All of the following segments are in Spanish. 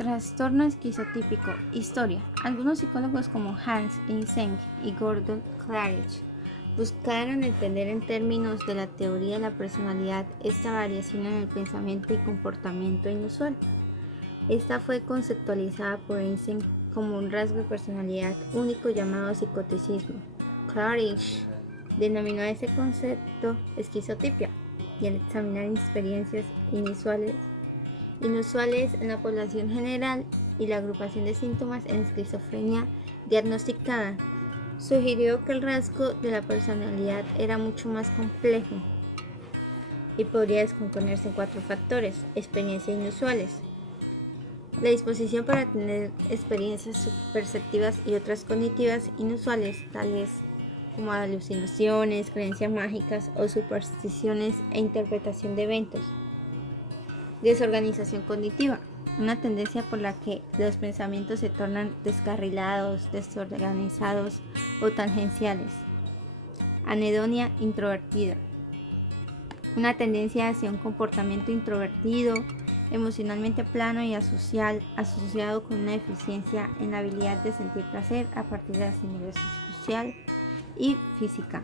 Trastorno esquizotípico. Historia. Algunos psicólogos como Hans Eysenck y Gordon Claridge buscaron entender en términos de la teoría de la personalidad esta variación en el pensamiento y comportamiento inusual. Esta fue conceptualizada por Eysenck como un rasgo de personalidad único llamado psicoticismo. Claridge denominó a ese concepto esquizotipia, y al examinar experiencias inusuales en la población general y la agrupación de síntomas en esquizofrenia diagnosticada, sugirió que el rasgo de la personalidad era mucho más complejo y podría descomponerse en 4 factores: experiencias inusuales, la disposición para tener experiencias perceptivas y otras cognitivas inusuales, tales como alucinaciones, creencias mágicas o supersticiones e interpretación de eventos. Desorganización cognitiva, una tendencia por la que los pensamientos se tornan descarrilados, desorganizados o tangenciales. Anedonia introvertida, una tendencia hacia un comportamiento introvertido, emocionalmente plano y asociado con una deficiencia en la habilidad de sentir placer a partir de la estimulación social y física.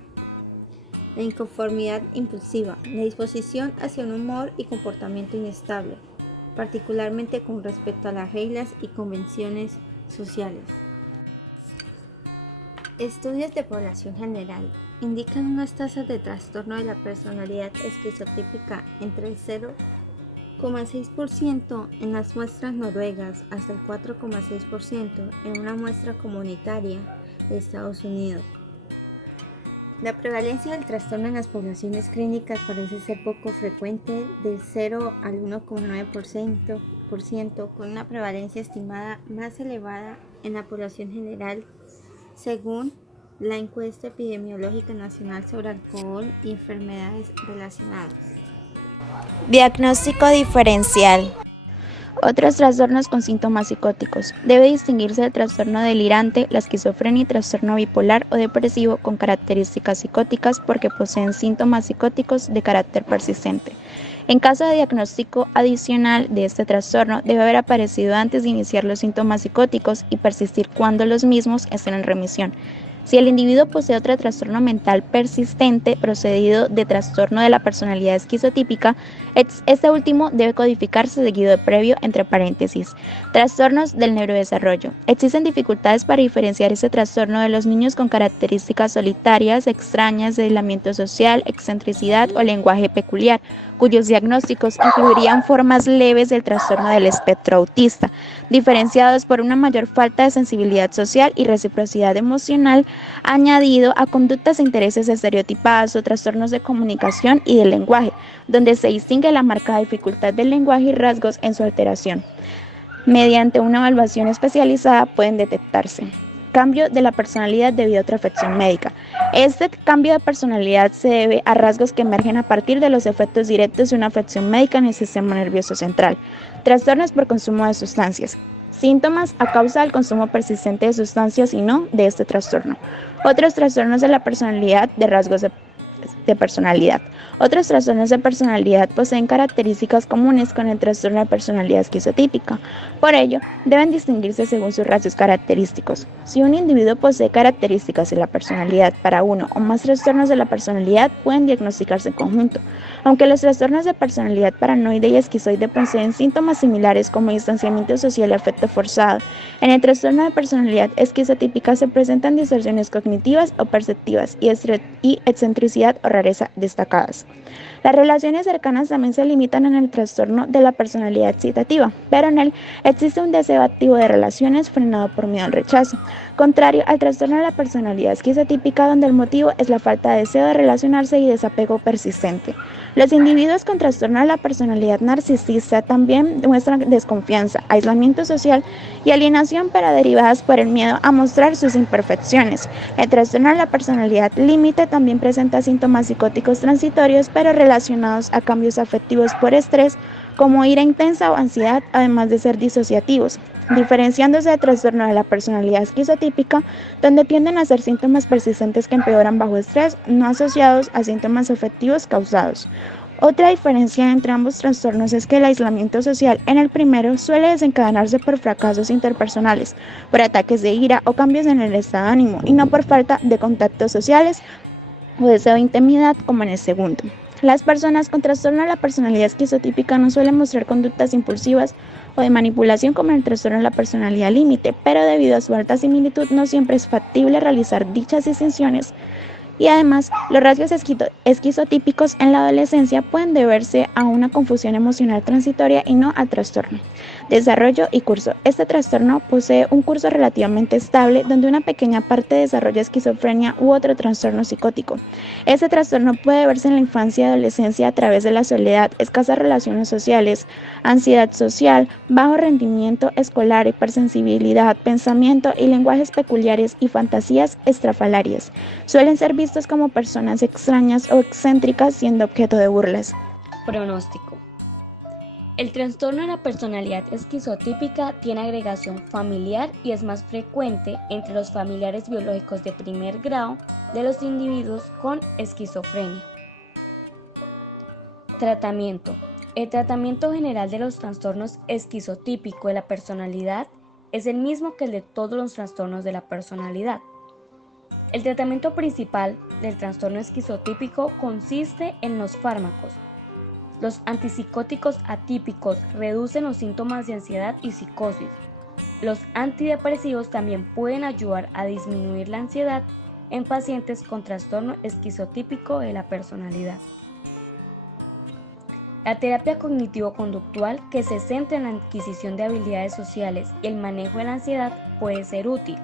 La inconformidad impulsiva, la disposición hacia un humor y comportamiento inestable, particularmente con respecto a las reglas y convenciones sociales. Estudios de población general indican unas tasas de trastorno de la personalidad esquizotípica entre el 0,6% en las muestras noruegas hasta el 4,6% en una muestra comunitaria de Estados Unidos. La prevalencia del trastorno en las poblaciones clínicas parece ser poco frecuente, del 0 al 1,9%, con una prevalencia estimada más elevada en la población general, según la Encuesta Epidemiológica Nacional sobre Alcohol y Enfermedades Relacionadas. Diagnóstico diferencial. Otros trastornos con síntomas psicóticos. Debe distinguirse el trastorno delirante, la esquizofrenia y trastorno bipolar o depresivo con características psicóticas porque poseen síntomas psicóticos de carácter persistente. En caso de diagnóstico adicional de este trastorno, debe haber aparecido antes de iniciar los síntomas psicóticos y persistir cuando los mismos estén en remisión. Si el individuo posee otro trastorno mental persistente procedido de trastorno de la personalidad esquizotípica, este último debe codificarse seguido de previo entre paréntesis. Trastornos del neurodesarrollo. Existen dificultades para diferenciar este trastorno de los niños con características solitarias, extrañas, de aislamiento social, excentricidad o lenguaje peculiar, cuyos diagnósticos incluirían formas leves del trastorno del espectro autista, diferenciados por una mayor falta de sensibilidad social y reciprocidad emocional, añadido a conductas e intereses estereotipadas o trastornos de comunicación y del lenguaje, donde se distingue la marcada dificultad del lenguaje y rasgos en su alteración. Mediante una evaluación especializada pueden detectarse. Cambio de la personalidad debido a otra afección médica. Este cambio de personalidad se debe a rasgos que emergen a partir de los efectos directos de una afección médica en el sistema nervioso central. Trastornos por consumo de sustancias. Síntomas a causa del consumo persistente de sustancias y no de este trastorno. Otros trastornos de la personalidad de rasgos de personalidad. Otros trastornos de personalidad poseen características comunes con el trastorno de personalidad esquizotípica. Por ello, deben distinguirse según sus rasgos característicos. Si un individuo posee características de la personalidad para uno o más trastornos de la personalidad, pueden diagnosticarse en conjunto. Aunque los trastornos de personalidad paranoide y esquizoide poseen síntomas similares como distanciamiento social y afecto forzado, en el trastorno de personalidad esquizotípica se presentan distorsiones cognitivas o perceptivas y excentricidad o rareza destacadas. Las relaciones cercanas también se limitan en el trastorno de la personalidad excitativa, pero en él existe un deseo activo de relaciones frenado por miedo al rechazo, contrario al trastorno de la personalidad esquizotípica, donde el motivo es la falta de deseo de relacionarse y desapego persistente. Los individuos con trastorno de la personalidad narcisista también muestran desconfianza, aislamiento social y alienación, pero derivadas por el miedo a mostrar sus imperfecciones. El trastorno de la personalidad límite también presenta síntomas psicóticos transitorios, pero relacionados a cambios afectivos por estrés, como ira intensa o ansiedad, además de ser disociativos, diferenciándose del trastorno de la personalidad esquizotípica, donde tienden a ser síntomas persistentes que empeoran bajo estrés, no asociados a síntomas afectivos causados. Otra diferencia entre ambos trastornos es que el aislamiento social en el primero suele desencadenarse por fracasos interpersonales, por ataques de ira o cambios en el estado de ánimo, y no por falta de contactos sociales o deseo de intimidad como en el segundo. Las personas con trastorno de la personalidad esquizotípica no suelen mostrar conductas impulsivas o de manipulación como en el trastorno de la personalidad límite, pero debido a su alta similitud no siempre es factible realizar dichas distinciones. Y además, los rasgos esquizotípicos en la adolescencia pueden deberse a una confusión emocional transitoria y no al trastorno. Desarrollo y curso. Este trastorno posee un curso relativamente estable donde una pequeña parte desarrolla esquizofrenia u otro trastorno psicótico. Este trastorno puede verse en la infancia y adolescencia a través de la soledad, escasas relaciones sociales, ansiedad social, bajo rendimiento escolar, hipersensibilidad, pensamiento y lenguajes peculiares y fantasías estrafalarias. Suelen ser vistos como personas extrañas o excéntricas siendo objeto de burlas. Pronóstico. El trastorno de la personalidad esquizotípica tiene agregación familiar y es más frecuente entre los familiares biológicos de primer grado de los individuos con esquizofrenia. Tratamiento. El tratamiento general de los trastornos esquizotípico de la personalidad es el mismo que el de todos los trastornos de la personalidad. El tratamiento principal del trastorno esquizotípico consiste en los fármacos. Los antipsicóticos atípicos reducen los síntomas de ansiedad y psicosis. Los antidepresivos también pueden ayudar a disminuir la ansiedad en pacientes con trastorno esquizotípico de la personalidad. La terapia cognitivo-conductual, que se centra en la adquisición de habilidades sociales y el manejo de la ansiedad, puede ser útil.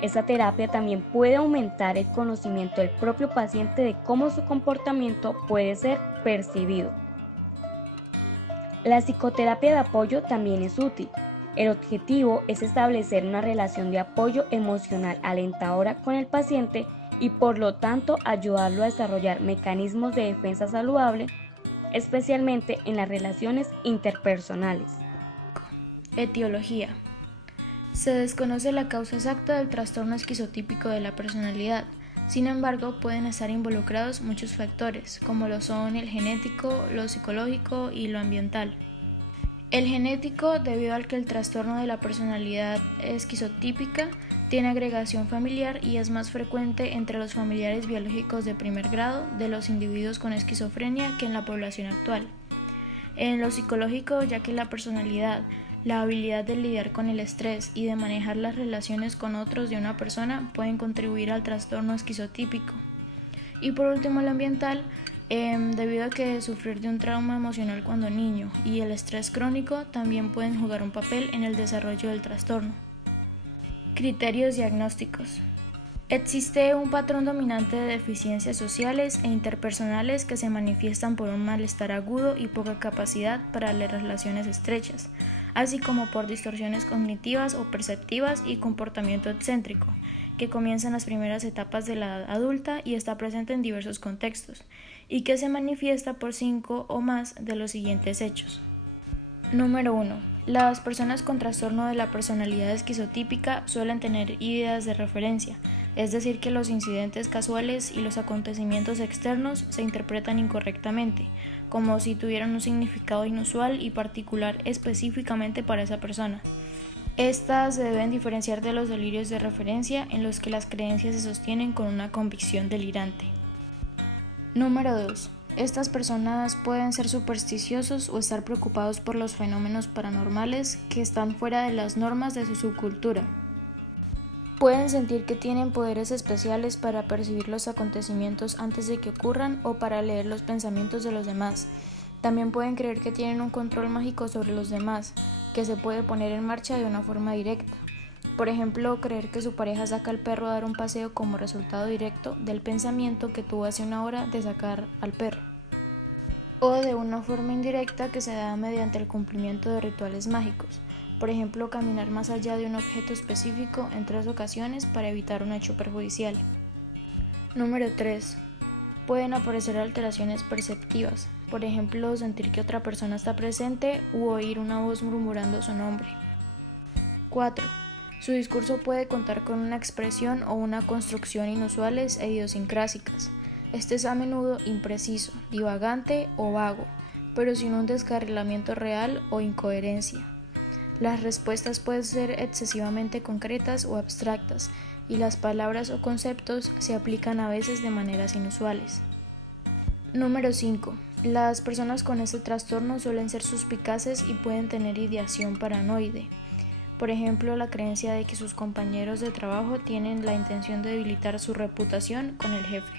Esta terapia también puede aumentar el conocimiento del propio paciente de cómo su comportamiento puede ser percibido. La psicoterapia de apoyo también es útil. El objetivo es establecer una relación de apoyo emocional alentadora con el paciente y por lo tanto ayudarlo a desarrollar mecanismos de defensa saludable, especialmente en las relaciones interpersonales. Etiología. Se desconoce la causa exacta del trastorno esquizotípico de la personalidad. Sin embargo, pueden estar involucrados muchos factores, como lo son el genético, lo psicológico y lo ambiental. El genético, debido al que el trastorno de la personalidad esquizotípica tiene agregación familiar y es más frecuente entre los familiares biológicos de primer grado de los individuos con esquizofrenia que en la población actual. En lo psicológico, ya que la personalidad, la habilidad de lidiar con el estrés y de manejar las relaciones con otros de una persona pueden contribuir al trastorno esquizotípico. Y por último, el ambiental, debido a que sufrir de un trauma emocional cuando niño y el estrés crónico también pueden jugar un papel en el desarrollo del trastorno. Criterios diagnósticos. Existe un patrón dominante de deficiencias sociales e interpersonales que se manifiestan por un malestar agudo y poca capacidad para las relaciones estrechas, así como por distorsiones cognitivas o perceptivas y comportamiento excéntrico, que comienza en las primeras etapas de la edad adulta y está presente en diversos contextos, y que se manifiesta por 5 o más de los siguientes hechos. Número 1. Las personas con trastorno de la personalidad esquizotípica suelen tener ideas de referencia, es decir, que los incidentes casuales y los acontecimientos externos se interpretan incorrectamente, como si tuvieran un significado inusual y particular específicamente para esa persona. Estas se deben diferenciar de los delirios de referencia en los que las creencias se sostienen con una convicción delirante. Número 2. Estas personas pueden ser supersticiosos o estar preocupados por los fenómenos paranormales que están fuera de las normas de su subcultura. Pueden sentir que tienen poderes especiales para percibir los acontecimientos antes de que ocurran o para leer los pensamientos de los demás. También pueden creer que tienen un control mágico sobre los demás, que se puede poner en marcha de una forma directa. Por ejemplo, creer que su pareja saca al perro a dar un paseo como resultado directo del pensamiento que tuvo hace una hora de sacar al perro. O de una forma indirecta que se da mediante el cumplimiento de rituales mágicos. Por ejemplo, caminar más allá de un objeto específico en 3 ocasiones para evitar un hecho perjudicial. Número 3. Pueden aparecer alteraciones perceptivas. Por ejemplo, sentir que otra persona está presente u oír una voz murmurando su nombre. 4. Su discurso puede contar con una expresión o una construcción inusuales e idiosincrásicas. Este es a menudo impreciso, divagante o vago, pero sin un descarrilamiento real o incoherencia. Las respuestas pueden ser excesivamente concretas o abstractas, y las palabras o conceptos se aplican a veces de maneras inusuales. Número 5. Las personas con este trastorno suelen ser suspicaces y pueden tener ideación paranoide. Por ejemplo, la creencia de que sus compañeros de trabajo tienen la intención de debilitar su reputación con el jefe.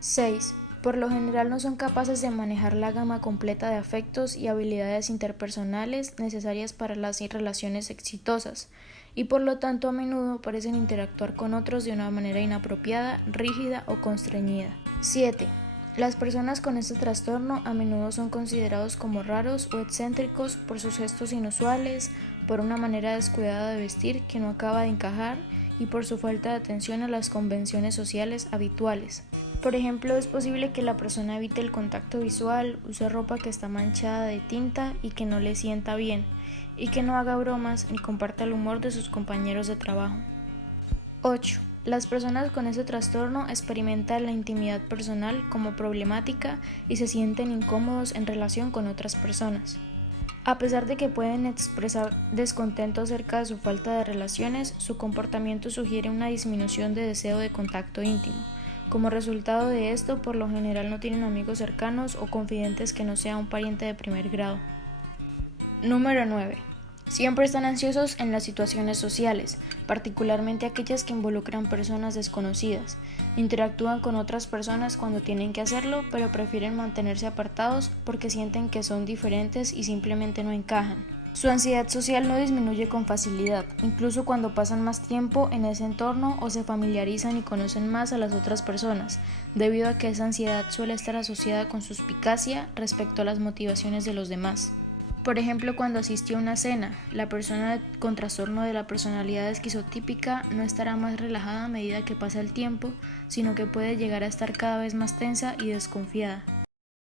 6. Por lo general no son capaces de manejar la gama completa de afectos y habilidades interpersonales necesarias para las relaciones exitosas, y por lo tanto a menudo parecen interactuar con otros de una manera inapropiada, rígida o constreñida. 7. Las personas con este trastorno a menudo son considerados como raros o excéntricos por sus gestos inusuales, por una manera descuidada de vestir que no acaba de encajar y por su falta de atención a las convenciones sociales habituales. Por ejemplo, es posible que la persona evite el contacto visual, use ropa que está manchada de tinta y que no le sienta bien, y que no haga bromas ni comparta el humor de sus compañeros de trabajo. 8. Las personas con ese trastorno experimentan la intimidad personal como problemática y se sienten incómodos en relación con otras personas. A pesar de que pueden expresar descontento acerca de su falta de relaciones, su comportamiento sugiere una disminución de deseo de contacto íntimo. Como resultado de esto, por lo general no tienen amigos cercanos o confidentes que no sea un pariente de primer grado. Número 9. Siempre están ansiosos en las situaciones sociales, particularmente aquellas que involucran personas desconocidas. Interactúan con otras personas cuando tienen que hacerlo, pero prefieren mantenerse apartados porque sienten que son diferentes y simplemente no encajan. Su ansiedad social no disminuye con facilidad, incluso cuando pasan más tiempo en ese entorno o se familiarizan y conocen más a las otras personas, debido a que esa ansiedad suele estar asociada con suspicacia respecto a las motivaciones de los demás. Por ejemplo, cuando asistió a una cena, la persona con trastorno de la personalidad esquizotípica no estará más relajada a medida que pasa el tiempo, sino que puede llegar a estar cada vez más tensa y desconfiada.